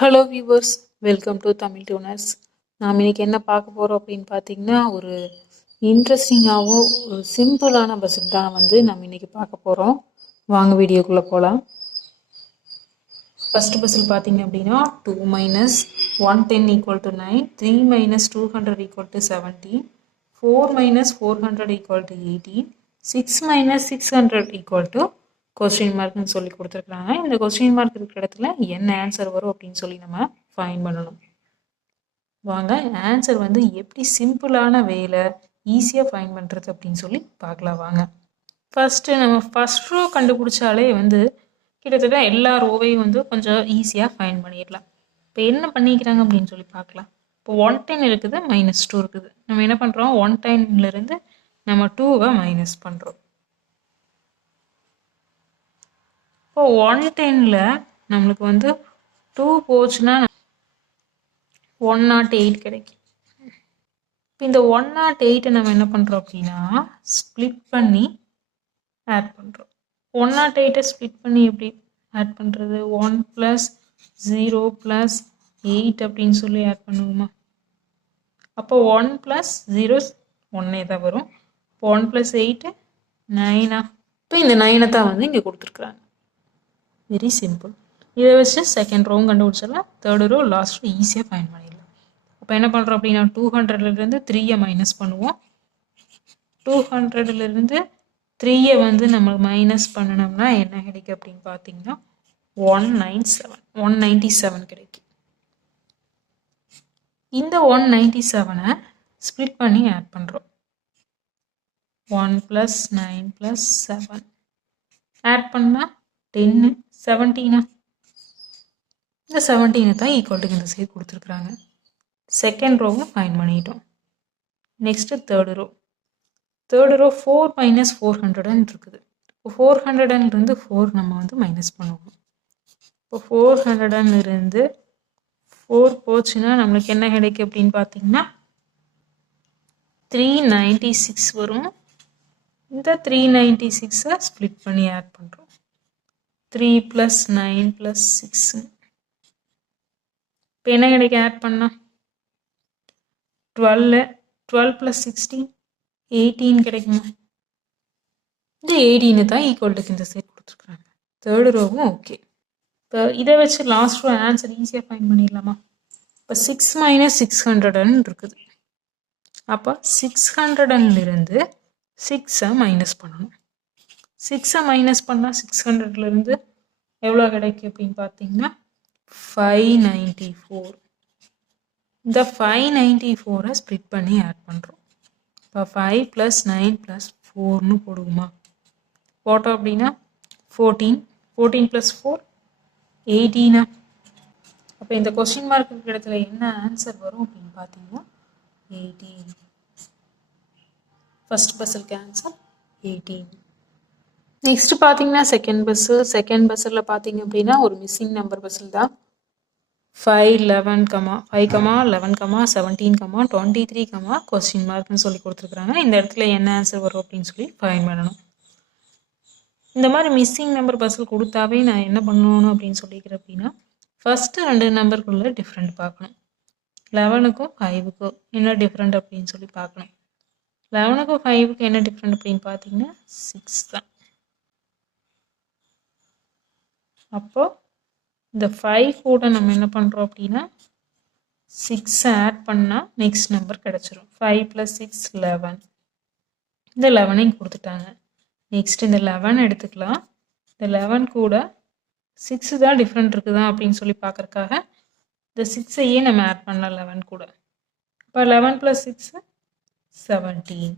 Hello viewers, welcome to Tamil tuners. நாம் இன்றைக்கி என்ன பார்க்க போகிறோம் அப்படின்னு பார்த்தீங்கன்னா, ஒரு இன்ட்ரெஸ்டிங்காகவும் ஒரு சிம்பிளான பஸ்ஸுக்கு தான் நம்ம இன்றைக்கி பார்க்க போகிறோம். வாங்க வீடியோக்குள்ளே போகலாம். ஃபஸ்ட்டு பஸ்ஸில் பார்த்தீங்க அப்படின்னா 2 minus 110 equal to 9, 3 minus 200 equal to 17, 4 minus 400 equal to 18, 6 minus 600 equal to question மார்க்னு சொல்லி கொடுத்துருக்குறாங்க. இந்த கொஸ்டின் மார்க் இருக்கிற இடத்துல என்ன ஆன்சர் வரும் அப்படின்னு சொல்லி நம்ம ஃபைண்ட் பண்ணணும். வாங்க ஆன்சர் எப்படி சிம்பிளான வேலை ஈஸியாக ஃபைண்ட் பண்ணுறது அப்படின்னு சொல்லி பார்க்கலாம். வாங்க ஃபஸ்ட்டு நம்ம ஃபஸ்ட் ரோ கண்டுபிடிச்சாலே கிட்டத்தட்ட எல்லா ரோவையும் கொஞ்சம் ஈஸியாக ஃபைண்ட் பண்ணிடலாம். இப்போ என்ன பண்ணிக்கிறாங்க அப்படின்னு சொல்லி பார்க்கலாம். இப்போ 110 இருக்குது, -2 இருக்குது. நம்ம என்ன பண்ணுறோம், 110லேருந்து நம்ம 2வை மைனஸ் பண்ணுறோம். இப்போ 110ல் நம்மளுக்கு 2 போச்சுன்னா 108 கிடைக்கும். இப்போ இந்த 108 நம்ம என்ன பண்ணுறோம் அப்படின்னா ஸ்ப்ளிட் பண்ணி ஆட் பண்ணுறோம். 108 ஸ்ப்ளிட் பண்ணி எப்படி ஆட் பண்ணுறது? 1 + 0 + 8 அப்படின்னு சொல்லி ஆட் பண்ணுவோமா? அப்போ 1 + 0 1 தான் வரும். இப்போ 1 + 8 9. இப்போ இந்த 9 தான் இங்கே கொடுத்துருக்குறாங்க. Very simple. இதை வச்சு செகண்ட் ரோவும் கண்டுபிடிச்சிடலாம், தேர்டு ரோ லாஸ்ட் ரோ ஈஸியாக ஃபைண்ட் பண்ணிடலாம். அப்போ என்ன பண்ணுறோம் அப்படின்னா 200லேருந்து 3யை மைனஸ் பண்ணுவோம். 200லேருந்து 3யை நம்ம மைனஸ் பண்ணினோம்னா என்ன கிடைக்கும் அப்படின்னு பார்த்தீங்கன்னா 197 கிடைக்கும். இந்த 197ஐ ஸ்ப்ளிட் பண்ணி ஆட் பண்ணுறோம். 1 + 9 + 7 ஆட் பண்ணால் 10, 17. இந்த 17 தான் ஈக்குவல் டு இந்த சைடு கொடுத்துருக்குறாங்க. செகண்ட் ரோவும் ஃபைண்ட் பண்ணிட்டோம். நெக்ஸ்ட்டு தேர்டு ரோ 4 மைனஸ் 400 இருக்குது. இப்போ 400லேருந்து 4 நம்ம மைனஸ் பண்ணுவோம். இப்போ 400லேருந்து 4 போச்சுன்னா நம்மளுக்கு என்ன கிடைக்கும் அப்படின்னு பார்த்தீங்கன்னா 396 வரும். இந்த 396ஐ ஸ்ப்ளிட் பண்ணி ஆட் பண்ணுறோம். 3 + 9 + 6. இப்போ என்ன கிடைக்கும் ஆட் பண்ணால் 12 + 16 18 கிடைக்குமா? இந்த 18 தான் ஈக்குவல் டு இந்த சைட் கொடுத்துருக்குறாங்க. தேர்டு ரோவும் ஓகே. இப்போ இதை வச்சு லாஸ்ட் ரோ ஆன்சர் ஈஸியாக ஃபைண்ட் பண்ணிடலாமா? இப்போ 6 மைனஸ் 600 இருக்குது. அப்போ 600லேருந்து 6ஐ மைனஸ் பண்ணணும். 6ஐ மைனஸ் பண்ணால் 600லேருந்து எவ்வளோ கிடைக்கும் அப்படின்னு பார்த்தீங்கன்னா 594. இந்த 594ஐ ஸ்ப்ளிட் பண்ணி ஆட் பண்ணுறோம். இப்போ 5 + 9 + 4ன்னு போடுவோமா? போட்டோம் அப்படின்னா 14 + 4 18. அப்போ இந்த கொஸ்டின் மார்க் இருக்கிற இடத்துல என்ன ஆன்சர் வரும் அப்படின்னு பார்த்தீங்கன்னா 18. ஃபர்ஸ்ட் பஸ்ஸுக்கு ஆன்சர் 18. நெக்ஸ்ட் பார்த்தீங்கன்னா செகண்ட் பஸ்ஸில் பார்த்தீங்க அப்படின்னா ஒரு மிஸ்ஸிங் நம்பர் பஸ்ஸில் தான் 5, 11, 17, 23, கொஸ்டின் மார்க்னு சொல்லி கொடுத்துருக்குறாங்க. இந்த இடத்துல என்ன ஆன்சர் வரும் அப்படின்னு சொல்லி ஃபைண்ட் பண்ணணும். இந்த மாதிரி மிஸ்ஸிங் நம்பர் பஸ்ஸில் கொடுத்தாவே நான் என்ன பண்ணணும் அப்படின்னு சொல்லிக்கிறேன் அப்படின்னா ஃபஸ்ட்டு 2 நம்பருக்குள்ள டிஃப்ரெண்ட் பார்க்கணும். 11க்கும் 5க்கும் என்ன டிஃப்ரெண்ட் அப்படின்னு சொல்லி பார்க்கணும். 11க்கும் 5க்கும் என்ன டிஃப்ரெண்ட் அப்படின்னு பார்த்தீங்கன்னா 6 தான். அப்போது இந்த 5 கூட நம்ம என்ன பண்ணுறோம் அப்படின்னா 6 ஆட் பண்ணால் நெக்ஸ்ட் நம்பர் கிடச்சிரும். 5 + 6 11. இந்த 11ஐயும் கொடுத்துட்டாங்க. நெக்ஸ்ட் இந்த 11 எடுத்துக்கலாம். இந்த 11 கூட 6 தான் டிஃப்ரெண்ட் இருக்குதா அப்படின்னு சொல்லி பார்க்குறக்காக இந்த 6ஐயே நம்ம ஆட் பண்ணலாம் 11 கூட. இப்போ 11 + 6 17.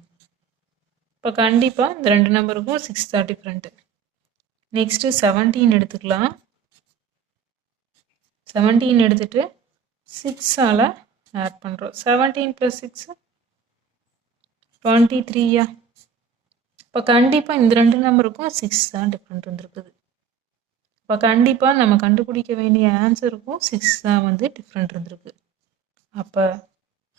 இப்போ கண்டிப்பாக இந்த 2 நம்பருக்கும் 6 தான் டிஃப்ரெண்ட்டு. நெக்ஸ்ட்டு 17 எடுத்துக்கலாம். 17 எடுத்துட்டு 6ஆல் ஆட் பண்ணுறோம். 17 + 6 23. இப்போ கண்டிப்பாக இந்த 2 நம்பருக்கும் 6 தான் டிஃப்ரெண்ட் வந்துருக்குது. இப்போ கண்டிப்பாக நம்ம கண்டுபிடிக்க வேண்டிய ஆன்சருக்கும் 6 தான் டிஃப்ரெண்ட் இருந்திருக்கு. அப்போ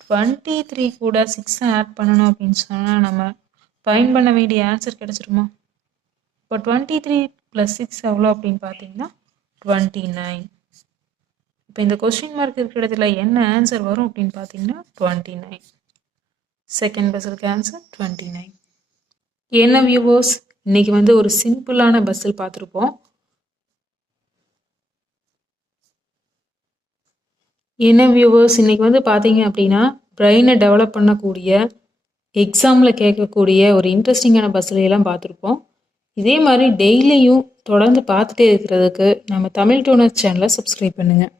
23 கூட 6 ஆட் பண்ணணும் அப்படின்னு சொன்னால் நம்ம ஃபைண்ட் பண்ண வேண்டிய ஆன்சர் கிடச்சிருமா? இப்போ 23 + 6 எவ்வளோ அப்படின்னு பார்த்தீங்கன்னா 29. இப்போ இந்த கொஸ்டின் மார்க் இருக்கிற இடத்துல என்ன ஆன்சர் வரும் அப்படின்னு பார்த்தீங்கன்னா 29. செகண்ட் பஸ்ஸுக்கு ஆன்சர் 29. என்ன வியூவர்ஸ், இன்னைக்கு வந்து ஒரு சிம்பிளான பஸ்ஸில் பார்த்துருப்போம். என்ன வியூவர்ஸ், இன்னைக்கு வந்து பார்த்தீங்க அப்படின்னா பிரெயினை டெவலப் பண்ணக்கூடிய எக்ஸாமில் கேட்கக்கூடிய ஒரு இன்ட்ரெஸ்டிங்கான பஸ்ஸிலையெல்லாம் பார்த்துருப்போம். இதே மாதிரி டெய்லியும் தொடர்ந்து பார்த்துட்டே இருக்கிறதுக்கு நம்ம தமிழ் டோனர் சேனலை சப்ஸ்கிரைப் பண்ணுங்கள்.